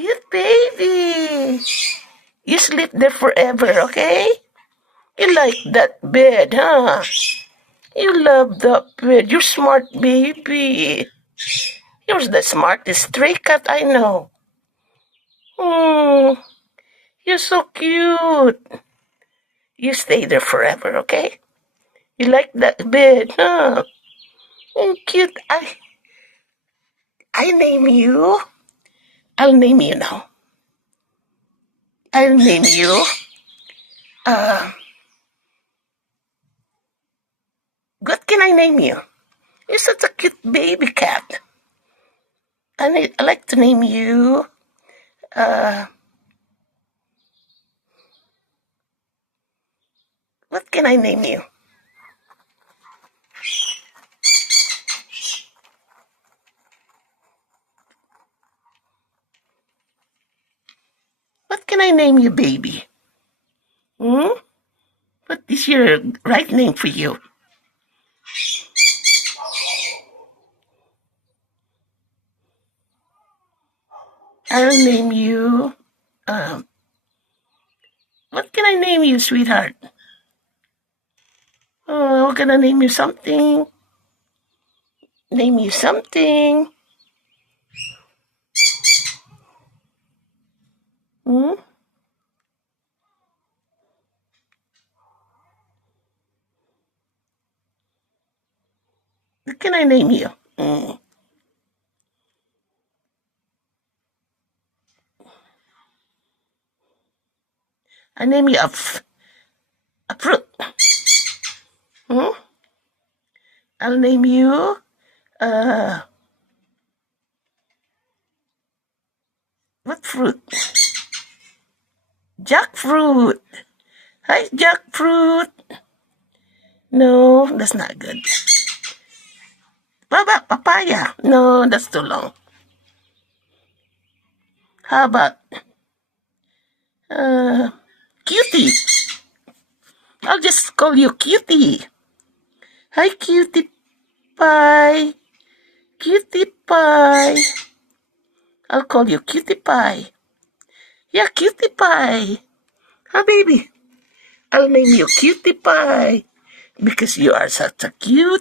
Cute baby. You sleep there forever, okay? You like that bed, huh? You love that bed. You're smart, baby. You're the smartest stray cat I know. Hmm, you're so cute. You stay there forever, okay? You like that bed, huh? Cute. I name you. I'll name you now. I'll name you. Uh, what can I name you? You're such a cute baby cat. I like to name you. Uh, what can I name you? What can I name you, baby? Hmm? What is your right name for you? I'll name you. Um, what can I name you, sweetheart? Oh, I'm gonna name you something. Name you something. Hmm? What can I name you? I name you a fruit. Hmm? I'll name you uh what fruit? Jackfruit. Hi, jackfruit. No, that's not good. What about papaya? No, that's too long. How about uh cutie? I'll just call you cutie. Hi, cutie pie. Cutie pie. I'll call you cutie pie. Yeah, cutie pie. Huh, baby? I'll name you cutie pie because you are such a cute